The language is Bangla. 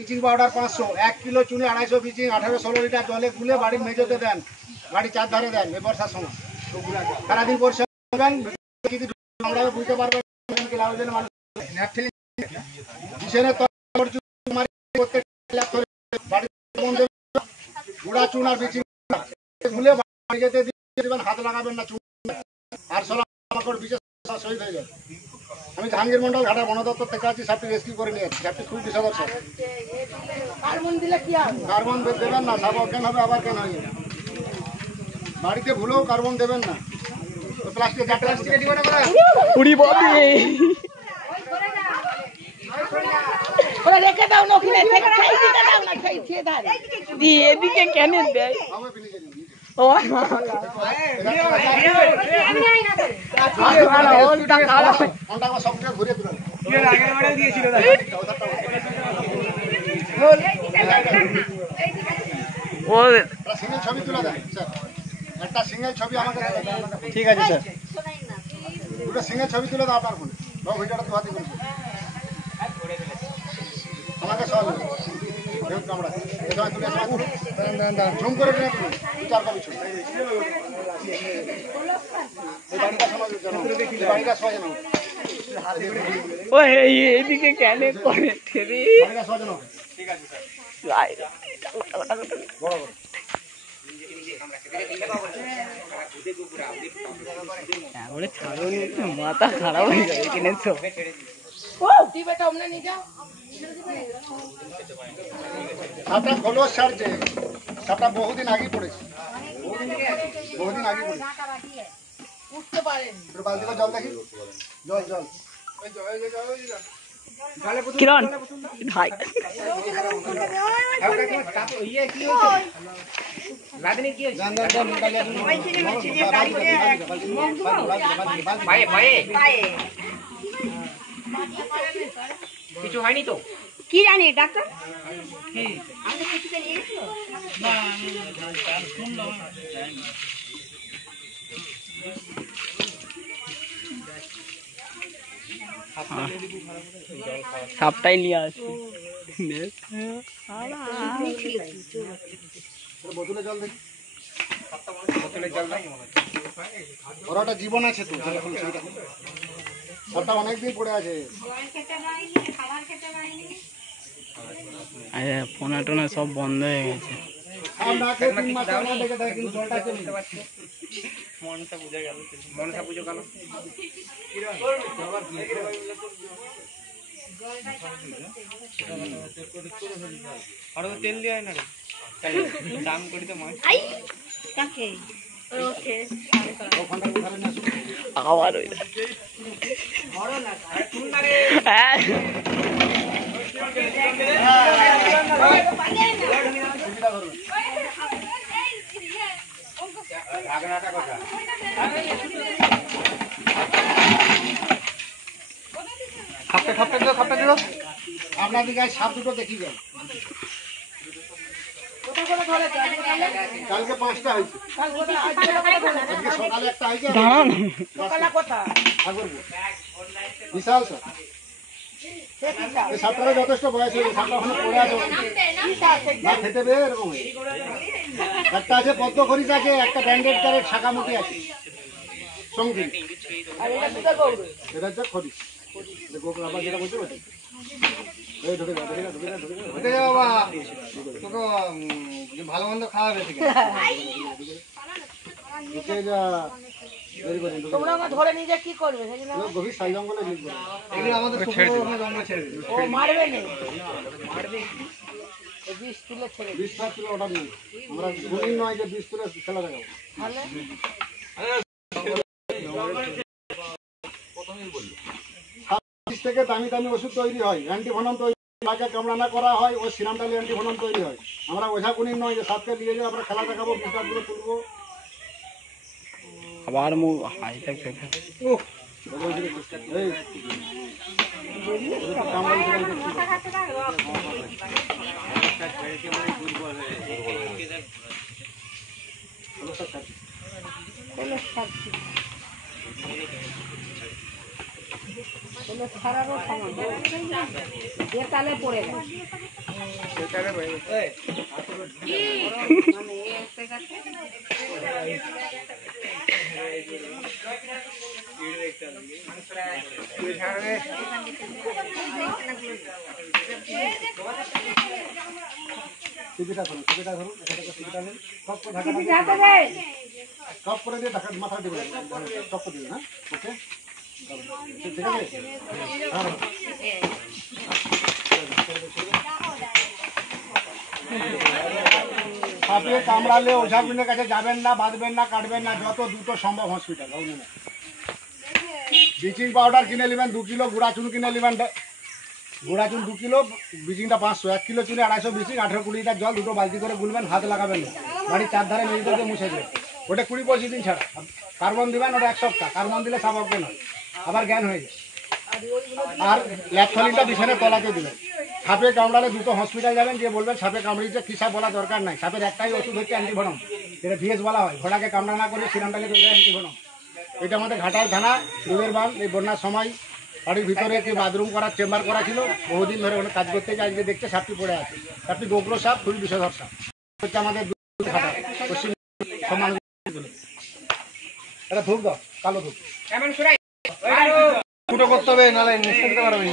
ব্লিচিং পাউডার 500, 1 কিলো চুনে 250 ব্লিচিং 18-16 লিটার জলে গুলে বাড়ির মেঝেতে দেন, বাড়ি চারধারে দেন। এই বর্ষার সময় সারাদিন পরিষ্কার করবেন, আমরা বুঝতে পারবেন কি লাভ হলে মানুষ গুঁড়া চুন আর ব্লিচিং গুলে মেঝেতে দিয়ে দেবেন, হাত লাগাবেন না চুন আর সলা বিশেষ শহীদ হয়ে যাবে। আমি জাহাঙ্গীর মন্ডল ঘাটা বন দপ্তর থেকে আছি, সাপটি রেস্কিউ করে নিয়ে সাপটি খুব বিষাদর সাপ। কার্বন দেবেন না, সাপ অজ্ঞান হবে আবার কেন হয়ে যাবে। বাড়িতে ভুলেও কার্বন দেবেন না, প্লাস্টিক রেখে দাও না, এদিকে কেন দেয় ঘুরে তুলে ছবি তুলে দেন স্যার, একটা সিঙ্গেল ছবি আমাকে। ঠিক আছে স্যার, দুটো সিঙ্গেল ছবি তুলে দাও আপনার ফোনে, ভিডিওটা তো হাতে করবো আমাকে সব কামড়া ঝুম করে নিয়ে তুলুন 2-4 কপি ছবি। বাড়িটা সবাই জানাবো, এদিকে কেন করে বাড়িটা সবাই জানাবো। ঠিক আছে স্যার, মাথা খারাপ হয়ে যাবে কিনে তো সাপটা খোলো স্যার, যে সাপটা বহুদিন আগে পড়েছে, বহুদিন আগে পড়েছে। বালতি করে জল দেখি, জল জল কিরণ ভাই কিছু হয়নি তো? কি জানি ডাক্তার সাপটাই নিয়ে আসি। বোতলে জল দেখি, ওরা জীবন আছে তো, সাপটা অনেকদিন পড়ে আছে। ফোনা টোনা সব বন্ধ হয়ে গেছে। মনটা বুঝে গেল, মনটা বুঝে গেল। আরো তেল দিয়ে হয় না রে, দাম করি তো মাছ আবার আপনার দিকে সাপ দুটো দেখি যায়, কালকে 5টা হয়েছে, সকালে একটা হয়েছে, বিশাল স্যার। এই সাপটারও যথেষ্ট বয়স হয়েছে, সাপটা ওখানে পড়ে আছে, না খেতে পেয়ে এরকম হয়েছে। একটা আছে পদ্ম খরিচ আছে, একটা ব্যান্ডেড ক্যারেট শাখামুখী আছে সঙ্গী, এটা হচ্ছে খরিচ। আবার যেটা বলতে পারছি ভালো মন্দ খাওয়া গেছে, ধরে নিজে কি করবে গভীর সাই জঙ্গলে আমাদের মারবে না, বিষ তুলে ওটা নেই, আমরা গুণী নয় যে বিষ তুলে খেলা দেখাবো। থেকে দামি দামি ওষুধ তৈরি হয়, অ্যান্টিভেনম তৈরি কামড়ানা করা হয়, ওই সিরামডালি অ্যান্টিভেনম তৈরি হয়। আমরা ওঝা গুণী নয় যে সাপকে নিয়ে যাবো আমরা খেলা দেখাবো, বিষটাগুলো তুলবো। আবার ছাড়ারও সময় পড়ে গেছে। টিভিটা ধরুন, টিভিটা ধরুন, এখানে টিভিটা নেন, সব করে ঢাকা সব করে দিয়ে ঢাকা মাথা দিবেন, সব করে দিবেন, হ্যাঁ, ওকে, ঠিক আছে, হ্যাঁ। সাপে কামড়ালে ওঝাগুনের কাছে যাবেন না, বাঁধবেন না, কাটবেন না, যত দ্রুত সম্ভব হসপিটাল। ব্লিচিং পাউডার কিনে নেবেন 2 কিলো, গুঁড়া চুন কিনে নেবেন, গুঁড়া চুন 2 কিলো, ব্লিচিংটা 500, 1 কিলো চুনে 250 ব্লিচিং, 18-20 লিটার জল, 2 বালতি করে গুলবেন, হাত লাগাবেন না, বাড়ির চারধারে মেঝে দিয়ে মুছে দেবেন। ওটা 20-25 দিন ছাড়া। কার্বন দিবেন, ওটা 1 সপ্তাহ। কার্বন দিলে সাপ অজ্ঞান হয়, আবার জ্ঞান হয়ে যায়। আর ল্যাপথলিনটা বিছানার তলাতে দিবেন। সাপে কামড়ালে দ্রুত হসপিটাল যাবেন, দিয়ে বলবেন সাপে কামড়িয়েছে, কী সাপ বলা দরকার নাই। সাপের একটাই ওষুধ হচ্ছে অ্যান্টিভেনম, যেটা ভিএস বলা হয়। ঘোড়াকে কামড়া না করে সিরামটাকে তৈরি অ্যান্টিভেনম। এটা আমাদের ঘাটাল থানা, দুধের বাঁধ। এই বন্যার সময় বাড়ির ভিতরে একটি বাথরুম করার চেম্বার করা ছিল, বহুদিন ধরে ওখানে কাজ করতে গিয়ে আজকে দেখতে সাপটি পড়ে আছে। সাপটি গোগ্র সাপ, খুবই বিষধর সাপ। হচ্ছে আমাদের ঘাটাল পশ্চিম সমান। এটা ধূপ দাও, কালো ধূপ ফুটো করতে হবে, নাহলে নিঃশ্বাস দিতে পারবে না।